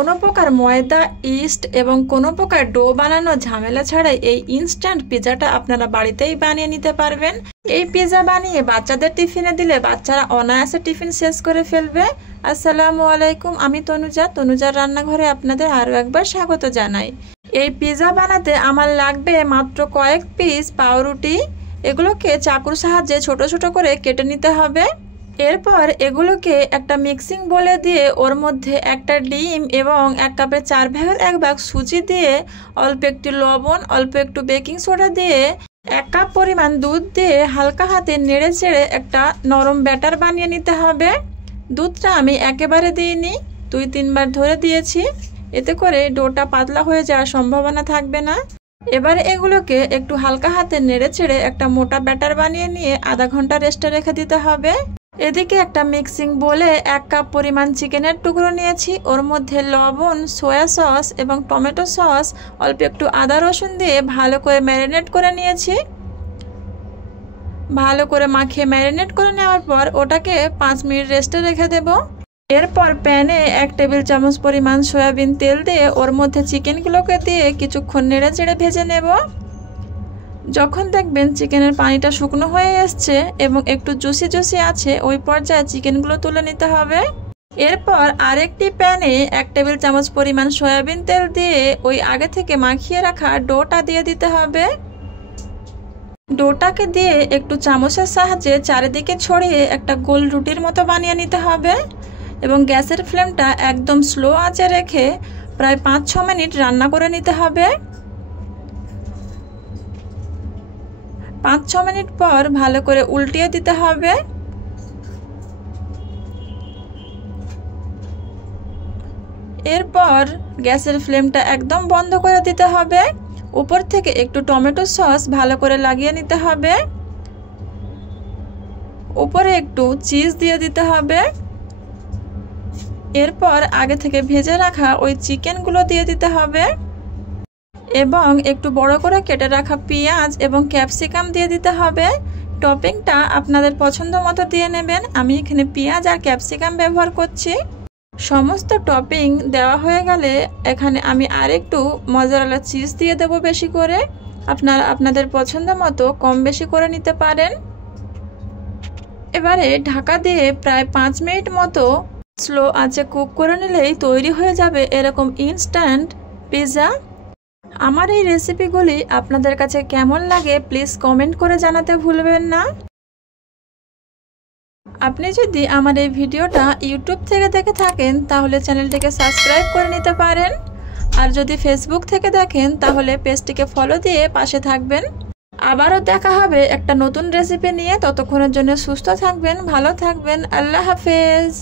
কোনো প্রকার ময়দা, ইস্ট এবং কোনো প্রকার ডো বানানো ঝামেলা ছাড়াই এই ইনস্ট্যান্ট পিৎজাটা আপনারা বাড়িতেই বানিয়ে নিতে পারবেন। এই পিৎজা বানিয়ে বাচ্চাদের টিফিনে দিলে বাচ্চারা অনায়াসে টিফিন শেষ করে ফেলবে। আসসালামু আলাইকুম, আমি তনুজার রান্নাঘরে আপনাদের আরও একবার স্বাগত জানাই। এই পিৎজা বানাতে আমার লাগবে মাত্র কয়েক পিস পাউরুটি। এগুলোকে চাকুর সাহায্যে ছোট ছোট করে কেটে নিতে হবে। এরপর এগুলোকে একটা মিক্সিং বলে দিয়ে ওর মধ্যে একটা ডিম এবং 1 কাপের 4/1 সুজি দিয়ে অল্প একটু লবণ, অল্প একটু বেকিং সোডা দিয়ে 1 কাপ পরিমাণ দুধ দিয়ে হালকা হাতে নেড়ে চেড়ে একটা নরম ব্যাটার বানিয়ে নিতে হবে। দুধটা আমি একেবারে দিইনি, 2-3 বার ধরে দিয়েছি, এতে করে ডোটা পাতলা হয়ে যাওয়ার সম্ভাবনা থাকবে না। এবারে এগুলোকে একটু হালকা হাতে নেড়ে চেড়ে একটা মোটা ব্যাটার বানিয়ে নিয়ে আধা ঘন্টা রেস্টে রেখে দিতে হবে। এদিকে একটা মিক্সিং বলে 1 কাপ পরিমাণ চিকেনের টুকরো নিয়েছি, ওর মধ্যে লবণ, সয়া সস এবং টমেটো সস, অল্প একটু আদা রসুন দিয়ে ভালো করে ম্যারিনেট করে নিয়েছি। ভালো করে মাখিয়ে ম্যারিনেট করে নেওয়ার পর ওটাকে 5 মিনিট রেস্টে রেখে দেব। এরপর প্যানে 1 টেবিল চামচ পরিমাণ সয়াবিন তেল দিয়ে ওর মধ্যে চিকেনগুলোকে দিয়ে কিছুক্ষণ নেড়ে চেড়ে ভেজে নেব। যখন দেখবেন চিকেনের পানিটা শুকনো হয়ে এসছে এবং একটু জুসি আছে, ওই পর্যায়ে চিকেনগুলো তুলে নিতে হবে। এরপর আরেকটি প্যানে 1 টেবিল চামচ পরিমাণ সয়াবিন তেল দিয়ে ওই আগে থেকে মাখিয়ে রাখা ডোটা দিয়ে দিতে হবে। ডোটাকে দিয়ে একটু চামচের সাহায্যে চারিদিকে ছড়িয়ে একটা গোল রুটির মতো বানিয়ে নিতে হবে এবং গ্যাসের ফ্লেমটা একদম স্লো আঁচে রেখে প্রায় 5-6 মিনিট রান্না করে নিতে হবে। 5-6 মিনিট পর ভালো করে উল্টিয়ে দিতে হবে। এরপর গ্যাসের ফ্লেমটা একদম বন্ধ করে দিতে হবে। উপর থেকে একটু টমেটো সস ভালো করে লাগিয়ে নিতে হবে। উপরে একটু চিজ দিয়ে দিতে হবে। এরপর আগে থেকে ভেজে রাখা ওই চিকেনগুলো দিয়ে দিতে হবে এবং একটু বড় করে কেটে রাখা পেঁয়াজ এবং ক্যাপসিকাম দিয়ে দিতে হবে। টপিংটা আপনাদের পছন্দ মতো দিয়ে নেবেন, আমি এখানে পেঁয়াজ আর ক্যাপসিকাম ব্যবহার করছি। সমস্ত টপিং দেওয়া হয়ে গেলে এখানে আমি আরেকটু মজারেলা চিজ দিয়ে দেব বেশি করে। আপনারা আপনাদের পছন্দ মতো কম বেশি করে নিতে পারেন। এবারে ঢাকা দিয়ে প্রায় 5 মিনিট মতো স্লো আঁচে কুক করে নিলেই তৈরি হয়ে যাবে এরকম ইনস্ট্যান্ট পিৎজা। আমার এই রেসিপিগুলি আপনাদের কাছে কেমন লাগে প্লিজ কমেন্ট করে জানাতে ভুলবেন না। আপনি যদি আমার এই ভিডিওটা ইউটিউব থেকে দেখে থাকেন তাহলে চ্যানেলটিকে সাবস্ক্রাইব করে নিতে পারেন, আর যদি ফেসবুক থেকে দেখেন তাহলে পেজটিকে ফলো দিয়ে পাশে থাকবেন। আবারও দেখা হবে একটা নতুন রেসিপি নিয়ে, ততক্ষণের জন্য সুস্থ থাকবেন, ভালো থাকবেন, আল্লাহ হাফেজ।